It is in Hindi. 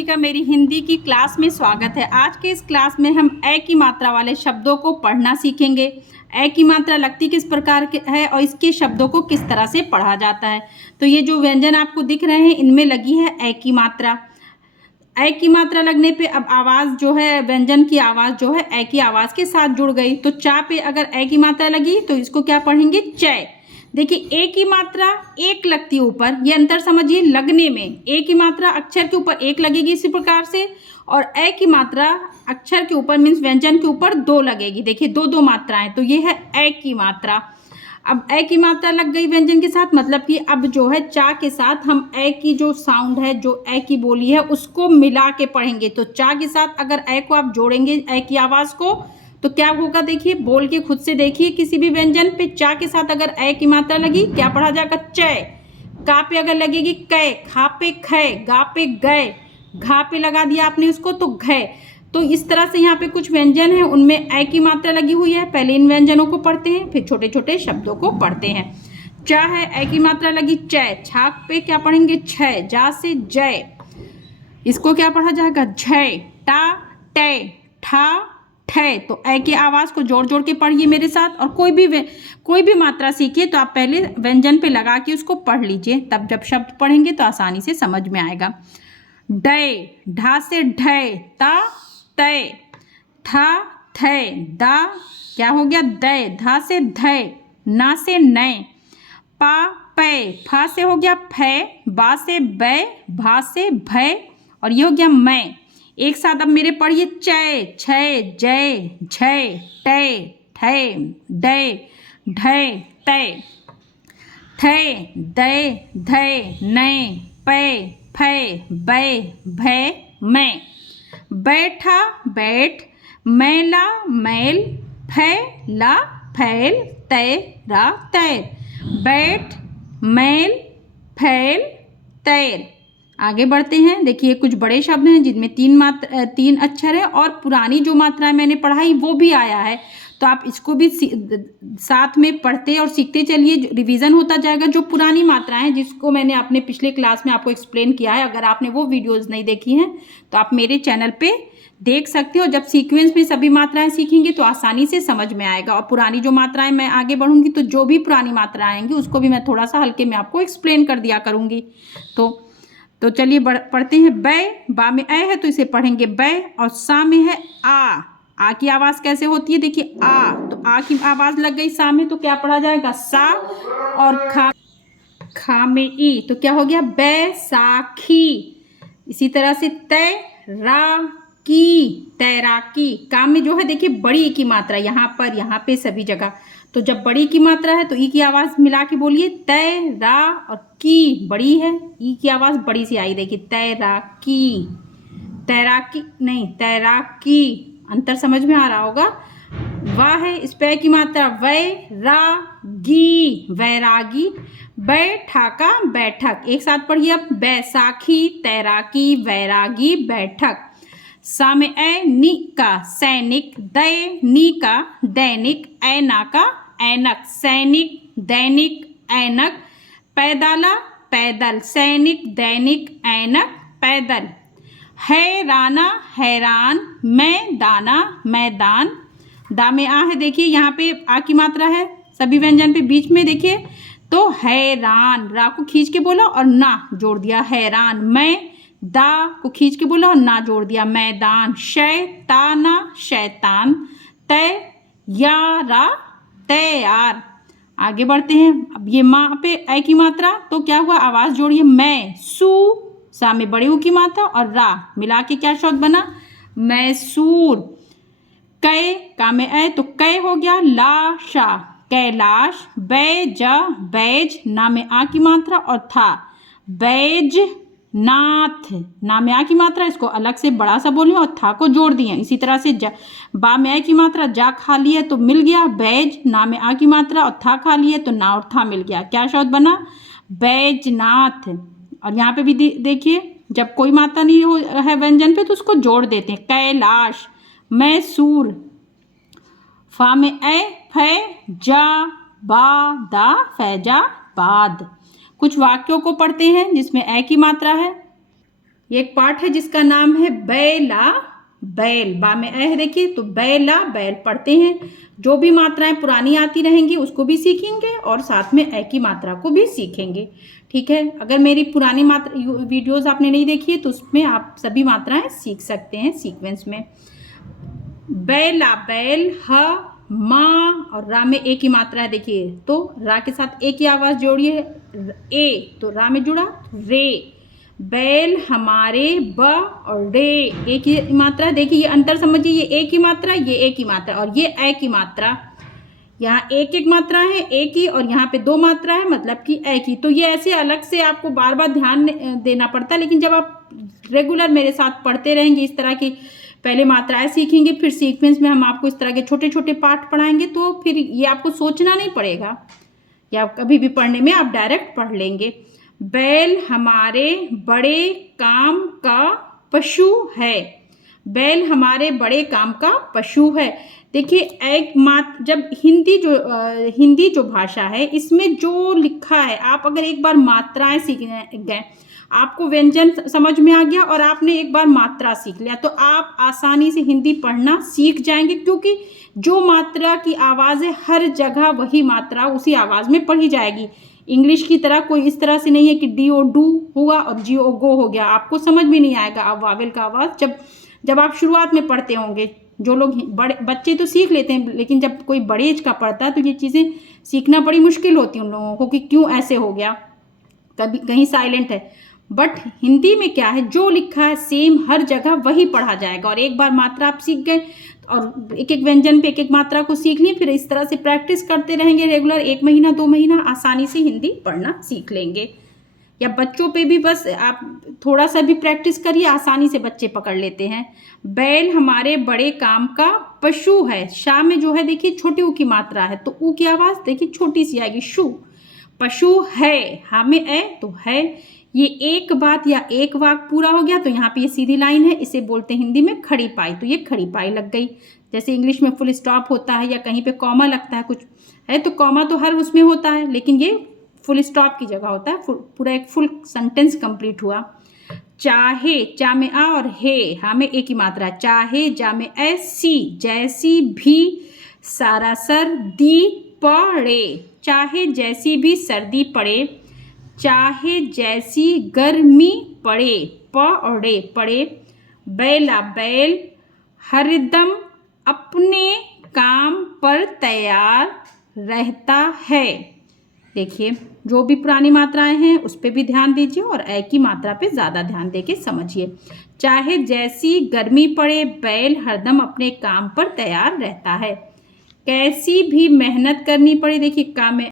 सभी का मेरी हिंदी की क्लास में स्वागत है। आज के इस क्लास में हम ए की मात्रा वाले शब्दों को पढ़ना सीखेंगे। ए की मात्रा लगती किस प्रकार के है और इसके शब्दों को किस तरह से पढ़ा जाता है। तो ये जो व्यंजन आपको दिख रहे हैं इनमें लगी है ए की मात्रा। ए की मात्रा लगने पे अब आवाज़ जो है, व्यंजन की आवाज़ जो है ए की आवाज़ के साथ जुड़ गई। तो चा पे अगर ए की मात्रा लगी तो इसको क्या पढ़ेंगे, चय। देखिए ए की मात्रा एक लगती है ऊपर, ये अंतर समझिए लगने में। ए की मात्रा अक्षर के ऊपर एक लगेगी इसी प्रकार से, और ए की मात्रा अक्षर के ऊपर मीन्स व्यंजन के ऊपर दो लगेगी। देखिए दो दो मात्राएं, तो ये है ए की मात्रा। अब ए की मात्रा लग गई व्यंजन के साथ, मतलब कि अब जो है चा के साथ हम ए की जो साउंड है, जो ए की बोली है, उसको मिला के पढ़ेंगे। तो चा के साथ अगर ए को आप जोड़ेंगे, ए की आवाज़ को, तो क्या होगा देखिए, बोल के खुद से देखिए। किसी भी व्यंजन पे चा के साथ अगर ए की मात्रा लगी क्या पढ़ा जाएगा, चय। का पे अगर लगेगी कै, खा पे खै, गा पे गए, घा पे लगा दिया आपने उसको तो घय। तो इस तरह से यहाँ पे कुछ व्यंजन है उनमें ए की मात्रा लगी हुई है। पहले इन व्यंजनों को पढ़ते हैं, फिर छोटे छोटे शब्दों को पढ़ते हैं। चा है, ए की मात्रा लगी चय, छाक पे क्या पढ़ेंगे छय, जा से जय, इसको क्या पढ़ा जाएगा झय। टा टे, ठा ठे। तो ए की आवाज़ को जोड़ जोड़ के पढ़िए मेरे साथ, और कोई भी मात्रा सीखिए तो आप पहले व्यंजन पे लगा के उसको पढ़ लीजिए, तब जब शब्द पढ़ेंगे तो आसानी से समझ में आएगा। डय, ढा से ढय, ता तय, था थे, दा क्या हो गया दय, धा से धय, ना से नय, पा पै, फा से हो गया फै, बा से बै, भा से भय, और ये हो गया मैं। एक साथ अब मेरे पढ़िए, चय, छय, जय, झय, टय, ठय, डय, ढय, तय, थय, दय, धय, नय, पै, फै, बै, भय, मैं। बैठा बैठ, मैला मैल, फैला फैल, तैरा तैर, बैठ मैल फैल तैर। आगे बढ़ते हैं। देखिए कुछ बड़े शब्द हैं जिनमें तीन अक्षर है, और पुरानी जो मात्राएं मैंने पढ़ाई वो भी आया है, तो आप इसको भी साथ में पढ़ते और सीखते चलिए, रिवीजन होता जाएगा। जो पुरानी मात्राएं हैं जिसको मैंने अपने पिछले क्लास में आपको एक्सप्लेन किया है, अगर आपने वो वीडियोस नहीं देखी हैं तो आप मेरे चैनल पे देख सकते हो। जब सीक्वेंस में सभी मात्राएं सीखेंगे तो आसानी से समझ में आएगा, और पुरानी जो मात्राएं मैं आगे बढ़ूंगी तो जो भी पुरानी मात्राएं आएंगी उसको भी मैं थोड़ा सा हल्के में आपको एक्सप्लेन कर दिया करूंगी। तो चलिए पढ़ते हैं। बै, बा में ए है तो इसे पढ़ेंगे बै, और सा में है आ की आवाज़ कैसे होती है, देखिए आ, तो आ की आवाज़ लग गई सा में तो क्या पढ़ा जाएगा सा, और खा में ई तो क्या हो गया बैसाखी। इसी तरह से तैराकी। का में जो है देखिए बड़ी ई की मात्रा, यहाँ पे सभी जगह, तो जब बड़ी की मात्रा है तो ई की आवाज़ मिला के बोलिए, तैरा, और की बड़ी है, ई की आवाज़ बड़ी सी आई, देखिए तैराकी, तैराकी नहीं तैराकी, अंतर समझ में आ रहा होगा। वाह है, इस पे की मात्रा वैरागी, वैरागी। बैठाका बैठक, एक साथ पढ़िए अब, बैसाखी, तैराकी, वैरागी, बैठक। सा में ए, नी का सैनिक, दै, नी का दैनिक, ऐना का ऐनक, सैनिक, दैनिक, ऐनक। पैदला पैदल, सैनिक, दैनिक, ऐनक, पैदल। हैराना हैरान, मैदाना मैदान। दा में आ है, देखिए यहाँ पे आ की मात्रा है सभी व्यंजन पे बीच में, देखिए तो हैरान, रा को खींच के बोला और ना जोड़ दिया हैरान। मैं, दा को खींच के बोला और ना जोड़ दिया मैदान। शैताना शैतान, तैयारा तैयार। आगे बढ़ते हैं। अब ये माँ पे ए की मात्रा तो क्या हुआ, आवाज़ जोड़िए मैं, सू, सा में बड़ी ऊ की मात्रा और रा मिला के क्या शब्द बना, मैसूर। कै, का में ए तो कै हो गया लाशा, कैलाश। बैज, बैज, ना में आ की मात्रा और था, बैज नाथ, ना में आ की मात्रा, इसको अलग से बड़ा सा बोलिए और था को जोड़ दिए। इसी तरह से बा में आ की मात्रा, जा खा लिए तो मिल गया बैज, ना में आ की मात्रा और था खा लिए तो ना और था मिल गया, क्या शब्द बना, बैजनाथ। और यहाँ पे भी देखिए जब कोई मात्रा नहीं है व्यंजन पे तो उसको जोड़ देते हैं, कैलाश, मैसूर। फा में ए, फै, जा, बा, दा, फैजा, बाद। कुछ वाक्यों को पढ़ते हैं जिसमें ए की मात्रा है। ये एक पाठ है जिसका नाम है बैला बैल। बा में ए है देखिए, तो बैला बैल पढ़ते हैं। जो भी मात्राएं पुरानी आती रहेंगी उसको भी सीखेंगे और साथ में ए की मात्रा को भी सीखेंगे। ठीक है, अगर मेरी पुरानी मात्रा वीडियोस आपने नहीं देखी है तो उसमें आप सभी मात्राएं सीख सकते हैं सीक्वेंस में। बैला बैल, ह माँ और रा में ए की मात्रा है देखिए, तो रा के साथ ए की आवाज़ जोड़िए, ए तो रा में जुड़ा रे। बैल हमारे, ब और रे, ए की मात्रा है देखिए, ये अंतर समझिए, ये ए की मात्रा, ये ए की मात्रा और ये ए की मात्रा। यहाँ एक एक मात्रा है ए की और यहाँ पे दो मात्रा है मतलब कि ए की। तो ये ऐसे अलग से आपको बार बार ध्यान देना पड़ता है, लेकिन जब आप रेगुलर मेरे साथ पढ़ते रहेंगे, इस तरह की पहले मात्राएं सीखेंगे, फिर सीक्वेंस में हम आपको इस तरह के छोटे छोटे पाठ पढ़ाएंगे, तो फिर ये आपको सोचना नहीं पड़ेगा, या कभी भी पढ़ने में आप डायरेक्ट पढ़ लेंगे। बैल हमारे बड़े काम का पशु है। बैल हमारे बड़े काम का पशु है। देखिए एक जब हिंदी जो भाषा है, इसमें जो लिखा है, आप अगर एक बार मात्राएं सीख गए, आपको व्यंजन समझ में आ गया और आपने एक बार मात्रा सीख लिया, तो आप आसानी से हिंदी पढ़ना सीख जाएंगे, क्योंकि जो मात्रा की आवाज़ है हर जगह वही मात्रा उसी आवाज़ में पढ़ी जाएगी। इंग्लिश की तरह कोई इस तरह से नहीं है कि डी ओ डू हुआ और जी ओ गो हो गया, आपको समझ भी नहीं आएगा अब वावेल का आवाज़ जब आप शुरुआत में पढ़ते होंगे। जो लोग बड़े बच्चे तो सीख लेते हैं, लेकिन जब कोई बड़े एज का पढ़ता है तो ये चीज़ें सीखना बड़ी मुश्किल होती है उन लोगों को कि क्यों ऐसे हो गया, कभी कहीं साइलेंट है। बट हिंदी में क्या है, जो लिखा है सेम हर जगह वही पढ़ा जाएगा। और एक बार मात्रा आप सीख गए और एक एक व्यंजन पे एक एक मात्रा को सीख लिए, फिर इस तरह से प्रैक्टिस करते रहेंगे रेगुलर, 1 महीना 2 महीना आसानी से हिंदी पढ़ना सीख लेंगे। या बच्चों पे भी बस आप थोड़ा सा भी प्रैक्टिस करिए, आसानी से बच्चे पकड़ लेते हैं। बैल हमारे बड़े काम का पशु है। शा में जो है देखिए छोटी ऊ की मात्रा है, तो ऊ की आवाज़ देखिए छोटी सी आएगी, शु। पशु है, हा में ए तो है। ये एक बात या एक वाक पूरा हो गया, तो यहाँ पे ये सीधी लाइन है, इसे बोलते हैं हिंदी में खड़ी पाई, तो ये खड़ी पाई लग गई। जैसे इंग्लिश में फुल स्टॉप होता है या कहीं पे कॉमा लगता है कुछ है, तो कॉमा तो हर उसमें होता है, लेकिन ये फुल स्टॉप की जगह होता है, पूरा एक फुल सेंटेंस कंप्लीट हुआ। चाहे, चा में आ और हे, हा में ए की मात्रा, चाहे, जा में ए सी, जैसी भी सरासर दी पड़े। चाहे जैसी भी सर्दी पड़े, चाहे जैसी गर्मी पड़े, पड़े पड़े। बैला बैल हरदम अपने काम पर तैयार रहता है। देखिए जो भी पुरानी मात्राएं हैं उस पर भी ध्यान दीजिए और ए की मात्रा पे ज़्यादा ध्यान देके समझिए। चाहे जैसी गर्मी पड़े, बैल हरदम अपने काम पर तैयार रहता है। कैसी भी मेहनत करनी पड़े, देखिए काम में